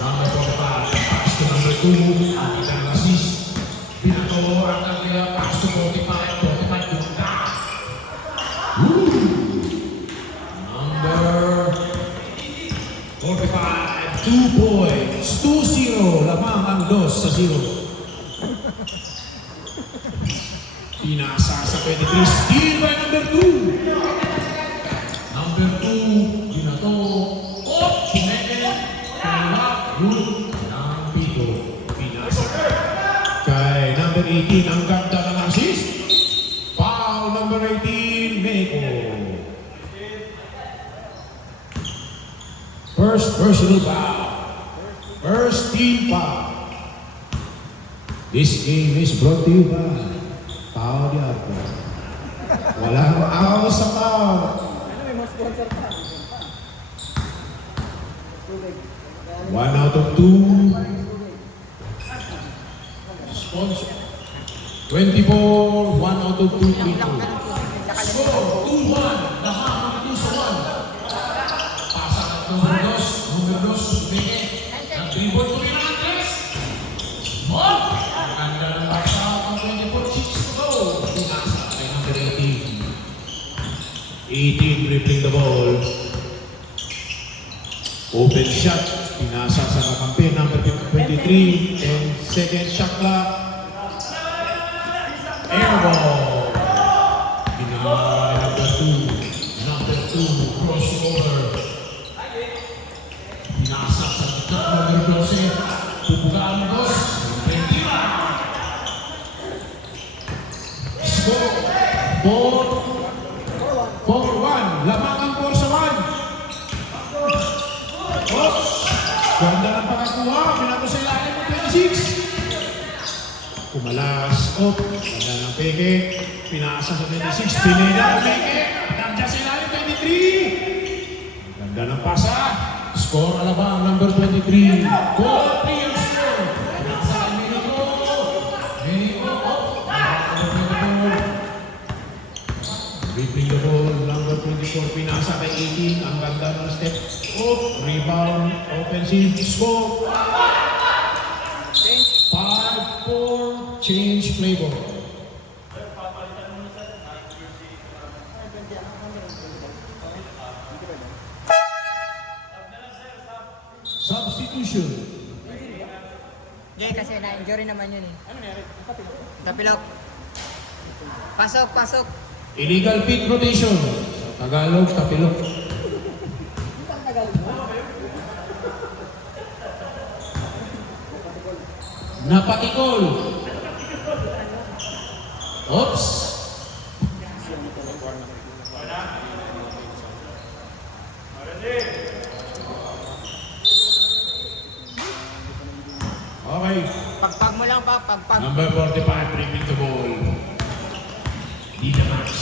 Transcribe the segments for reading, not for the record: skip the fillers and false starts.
Number 45, pass to number 2, at ang assist. Pinaturo ang kanya, pass to 45, 45 punta. Number 45, 2 points, 2-0, lamang ang 2-0. Pinasa sa 23, steal by number 2. Number 2, binato. Oh, pineke. Kaya, good. Ng Pico. Pinasa. Kay number 18, ang ganda ng assist. Foul number 18, Meco. First personal foul. First team foul. This game is brought to you by Pao di Arco. Walang maaw sa Pao. Ano, may mga sponsor pa. 1 out of 2. Sponsor. 24, 1 out of 2 people. Score, 2-1. Lahat mga 2 sa 1. Pasa at number 2, Beke. Nag-dribble ko rin ang Andres. Mon! Ang ganda ng basa ang 24, 6 to go. Pinasa kay number 18. 18 dribbling the ball. Open shot. Pinasa sa kakampi, number 23. And second shot clock. Air ball. Pinaka number 2. Number 2, crossover. Pinasa sa number 12. Pupugaan mo dos. Bendira. Score. 4-1. Lamang ang 4 sa 1. Oh, ganda ng pakakuha. Pinato sa ilalim ng 26. Kumalas. Oh, ganda ng Peke. Pinasa sa 26. Pineda ng Peke. Nandiyan sa ilalim 23. Ganda ng pasa. Score alabang number 23. Goal 3 ang score. Pinasa kay Minico. Minico. Oh, dribbling the ball, number 24, pinasa kay 18, ang ganda ng step. Oh, rebound, offensive, score. 5-4, change playbook. Substitution. Hindi, kasi na-injury naman yun eh. Ano nangyari? Tapilok. Pasok, pasok. Illegal pit rotation. Sa Tagalog, tapilok. Napatikol. Oops. Okay. Pagpag mo lang pa, pagpag. Number 45, dribbling the ball. Dinamas.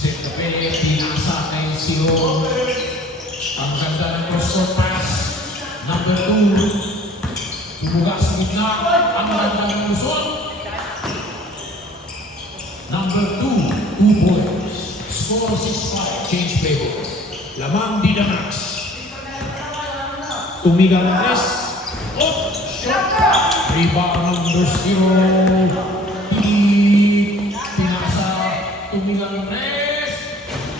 Set the play. Pinasa kay Siro. Ang ganda ng cross-court pass. Number 2. Bumuga sa gitna. Ang ganda ng lusot. Number 2. 2 points. Score 6-5. Change playbook. Lamang Dinamas. Tumiga ng rest. Oh! Shot! Rebound number 0. Pinasa. Tumiga ng rest.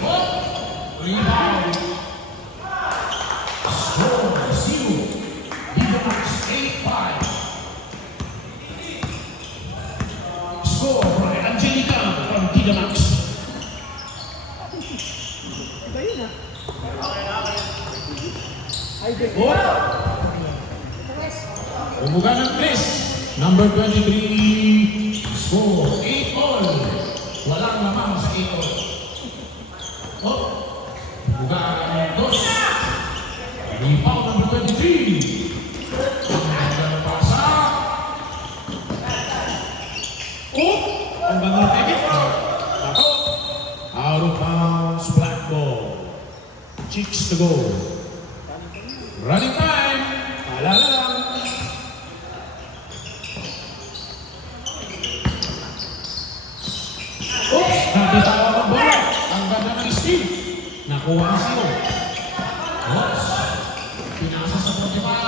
Oh! Rebound. Score 0. Dinamas 8-5. Score from Angelica from Dinamas. Iba yun ah. Bumuga ng Chris. Number 23. Score 8-all. Walang lamang sa 8-all. Oh. Bumuga ng Dos. Rebound number 23. Ang ganda ng pasa. Oh. Ang ganda ng pekit. Ako. Out of bounds. Black ball. Chicks to go. Running time. Alala lang. Oops! Nabitawan ang bola. Ang ganda ng steal. Nakuha ang zero. Oops! Pinasa sa 45.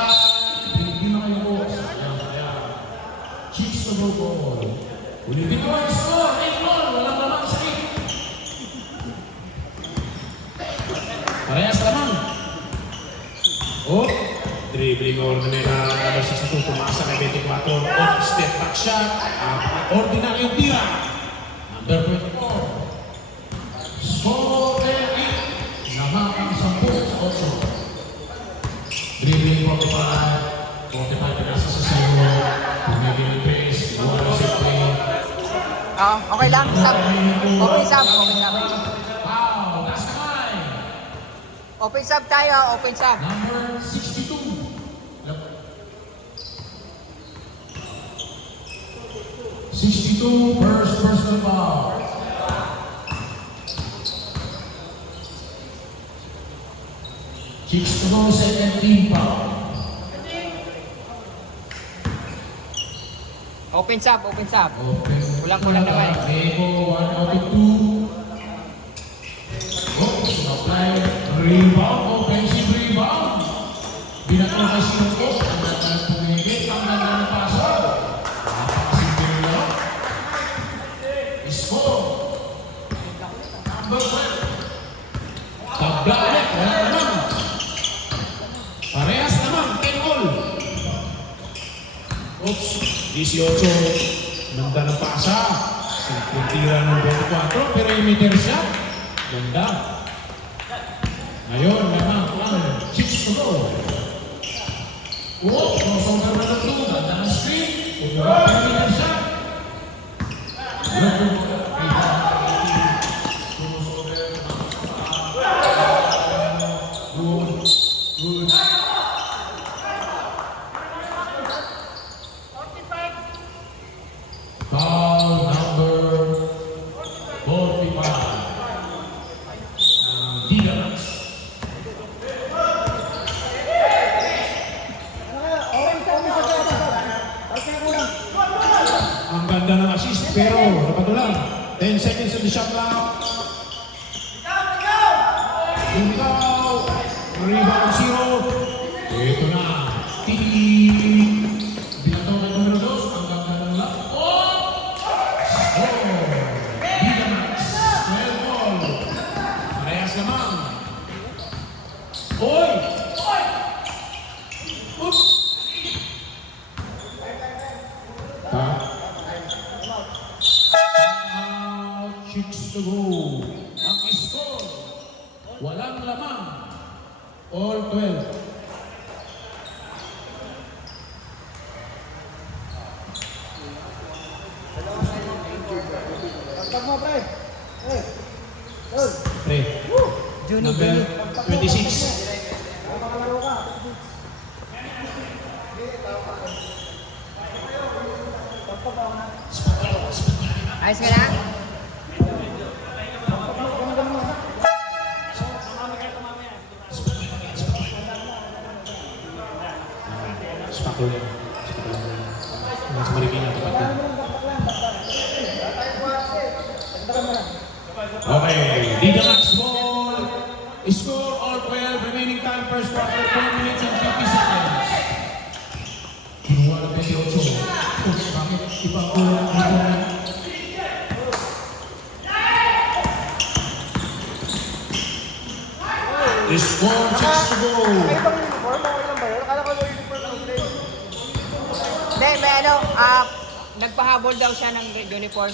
Ulitin ko ang score. 8-all. Walang lamang sa 8. Parehas lamang. Oh, dribbling order na number 62. Tumasa kay 24. Step back shot. Ordinary yung tira. Number 24. Score 8. Lamang ang 10 sa 8. Dribbling 45. 45 pinasa sa zero. Tumigil yung pace. Iwan sa 3. Okay lang. Sub. Open sub. Wow, that's high. Open sub tayo. Open sub. Number 62. 62, first personal foul. Chicks to go, second team foul. Open sub. Open sub. Open. Kulang-kulang naman. Ego, 1 out of 2. Oh, apply. Rebound, offensive rebound. Binatong kay Sinoko. Ang ganda ng pumigit. Ang ganda ng paso. Napakasimple lang. Score. Number 12. Tabla ulit. Wala naman. Parehas naman. 10 all. Oops. 18. Ganda ng pasa. Simpleng tira ng 24. Pero yung meter siya. Ganda. Ngayon, naman ang 6 to go. Oh, crossover na ng 2. Ganda ng screen. Kung yung meter siya. Good. Foul number 45. Diaz. Ang ganda ng assist pero napatulang. 10 seconds on the shot clock. Ikaw. Rebound 0. Ito na. Titi. Binataw ng numero 2. Ang ganda ng lock. Oh! Diaz. 12 ball. Parehas naman. Oy! Oops! Chicks to go. Ang score, walang lamang. All 12. Pre. Number 26. Ayos ka na? Spako yan. Mas marigin ang tapat yan. Okay, Liga Max ball. Score all 12. Remaining time first quarter, 4 minutes and 50 seconds. Kinuha ng 28. Oops, bakit ibang kulang dito na? Score, checks to go. Hindi, may ano, nagpahabol daw siya ng uniform.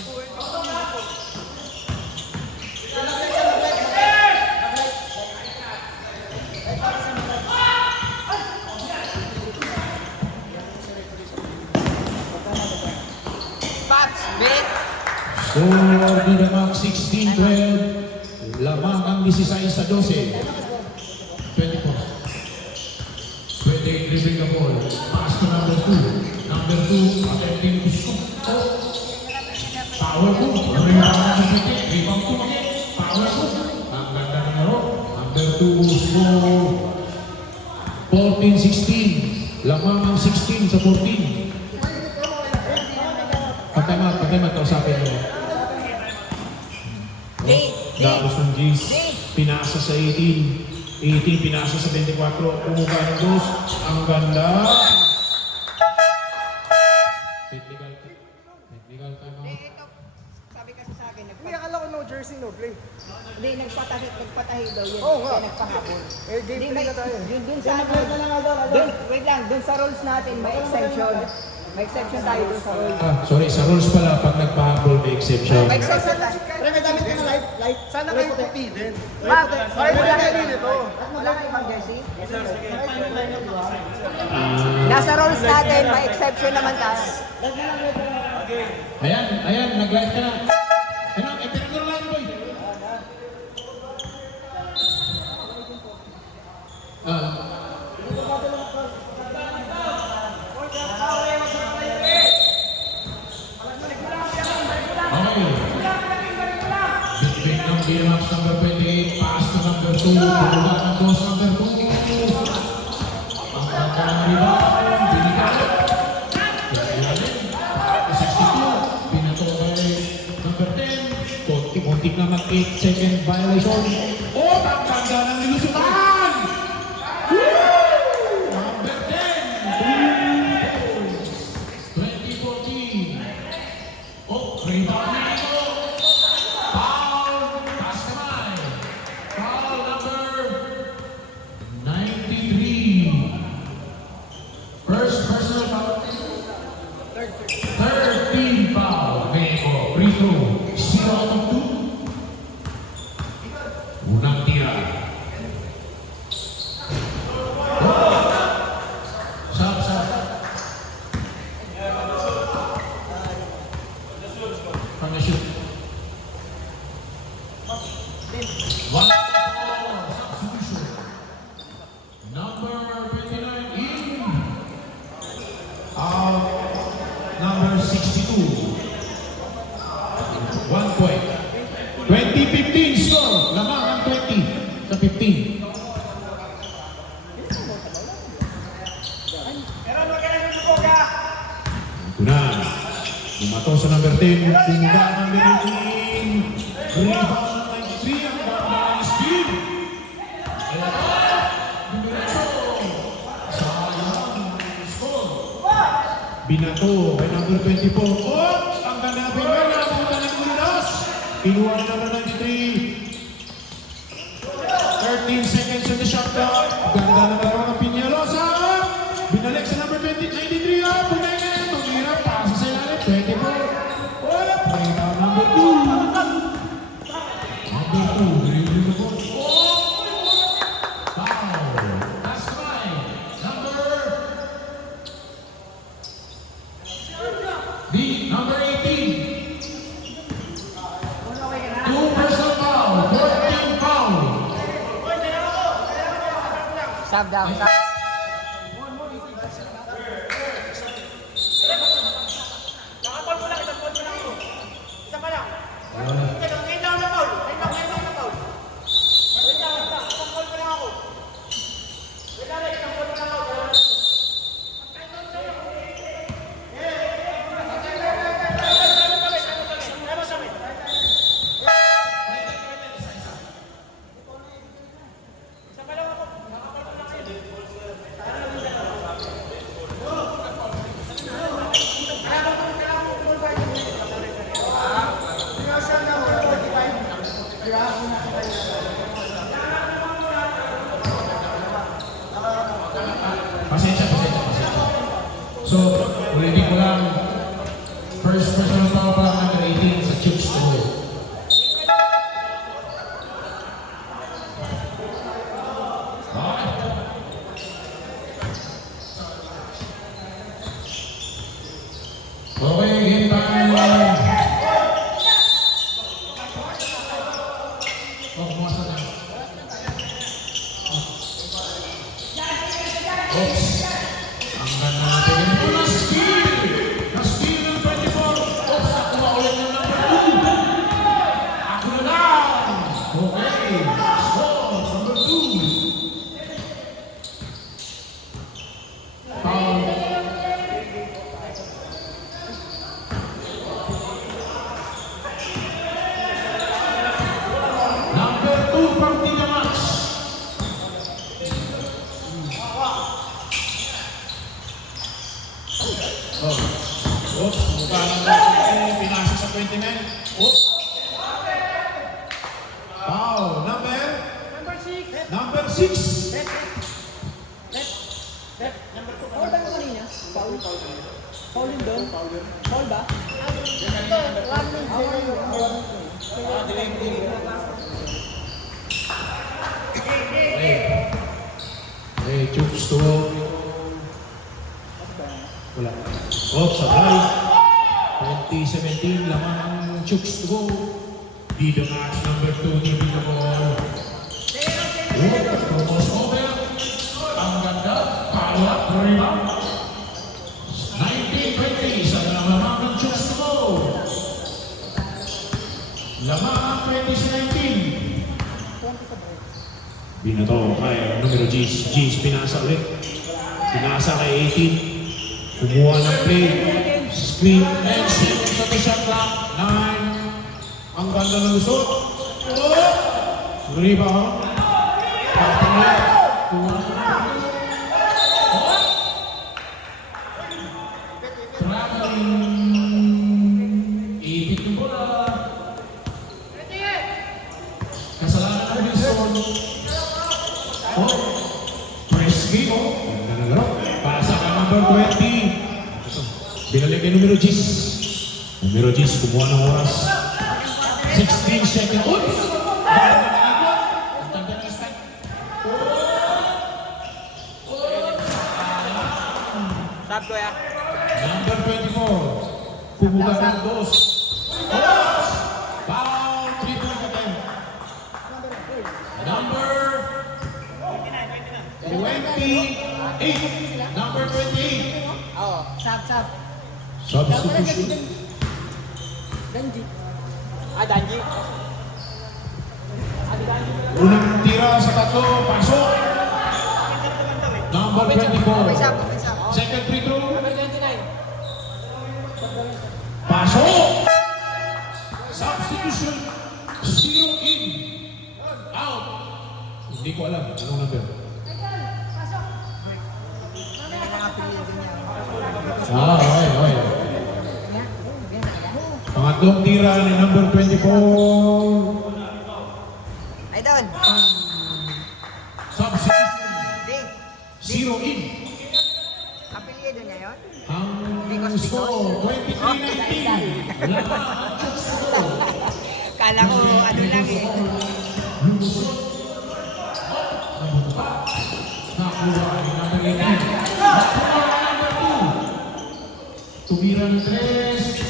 Pops, wait. Score, Liga Max 16-12. Lamang ang 16 sa 12. 24. 28 dribbling the ball. Pass to number 2. Number 2, attempting to shoot. Power 2. Rebound na sa 20. Rebound 2 again. Power 2. Ang ganda ng laro. Number 2, score. 14-16. Lamang ang 16 sa 14. Patamat, kausapin mo. Tapos ng G's. Pinasa sa 18. 18, pinasa sa 24. Umuga ng 2. Ang ganda. Technical time out. akin. Hindi, akala ko no jersey, no play. Hindi, nagpatahi daw yun. Oo nga. Kaya nagpahabol. Eh, game Hindi, play na tayo. Yun sa ano. Wait lang, dun sa rules natin, may exception. May exception tayo dun sa rules. Sorry, sa rules pala, pag nagpahabol may exception. May exception tayo. Pre, may damit ka na light. Sana kayo puti din. Bakit? Wala kayo dito. Wala kayo ibang jersey? Nasa rules natin, may exception naman tayo. Ayan, nag-live ka na. Ano, epekto na lang, boy. Okay. Big ng D-Max number 28, pass to number 2, bumaba ng boss number 2. Pangkanta ng rebound, binigay. Ilalim, 62, pinatobay number 10. Konti-konti na mag-8 second violation. Pangkanta ng nilusutan! Number 10, 2014. Rebound na ito. Foul, pass kamay. Foul number 93. First personal foul. Third team foul. Mexico, free throw. 0 out of 2. Unang tira. Sab. From the shoot. One substitution. Number 29 in. Number 62. 1 point. 20-15 score. Lamang ang 20 sa 15. Kunan. Bumato sa number 10. Tingga ng number 18. Rebound ng 93. Ang ganda ng speed. Binato kay number 24. Ang ganapin nga na punta ng Kulinas. Kinuha na number 93. 13 seconds on the shot clock. Ganda na laro ng Piñalosa. Binalik sa number 93. Punay na yan. Tumira. Pasa sa ilalim. 24. Rebound number 2. Number 2. Delivery the ball. Foul. Pass by. Number 18. 2 personal foul. 14 foul. Sub down. Pasensya. So, ulitin ko lang. First personal foul pa lang number 18 sa Chooks to go. Okay, game time. Kumasa na. Oops. Ang ganda natin. Ito na steal! Na-steal ng 24. Oops, nakuha ulit ng number 2. Ako na lang. Okay. Score, number 2. Foul. Number 2 from D-Max. Oops, mukha lang pinasa sa 29. Oops. 6. Foul ba yung kanina? Foul? Foul yun doon? Foul ba? Hey, Chooks to wala. Oh, sabay. 2017, lamang ang Chooks to go. Dito match number 2, dito na ball. Almost over. Ang ganda. Follow up, rebound. 19-20, sa lamang ng Chooks to go. Lamang ang 2017. Binato kay numero G's. G's pinasa ulit. Pinasa kay 18. Kumuha ng play. Screen and set sa shot clock. 9. Ang ganda ng lusot. Rebound. Pagpangay. Traveling. Ipit yung bola. Kasalanan ng Wilson. Presby, ganda na laro. Pasa ka number 20. Binalik kay numero 10. Numero 10, kumuha ng oras. 16 seconds. Uy! Ang ganda ng spike. Stop ko ya. Number 24. Kumuha ng dos. Oras! Foul! 3-point attempt. Number 28. Number 28. Oo. Sab. Substitution. Danji. Danji. Unang tira sa tatlo. Pasok. Number 24. Isa. Second free throw. Number 29. Pasok. Substitution. 0 in. Out. Hindi ko alam. Anong number? Okay. Pangatlong tira ni number 24. Ay, doon. Substitution. Big. 0 in. Apelyido niya yun? Ang score, 23-19. Lamang ang Chooks to go. Kala ko ano lang eh. Lumusot. Nabuka. Nakuha ni number 18. Nakuha ni number 2. Tumira ng 3.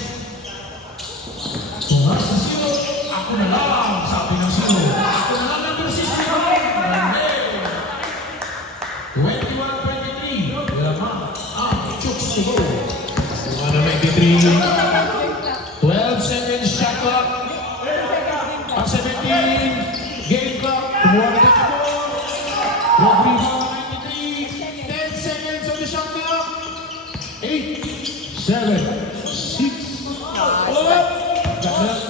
Tunga sa 0. Ako na lang, sabi ng 0. Ako na lang number 69. 21-23. Lamang ang Chooks to go. Tunga na 93. 12 seconds shot clock. Ang 17, game clock, kumuha na sa ball. Yung rebound, 93, 10 seconds on the shot clock. 8, 7, 6, 5,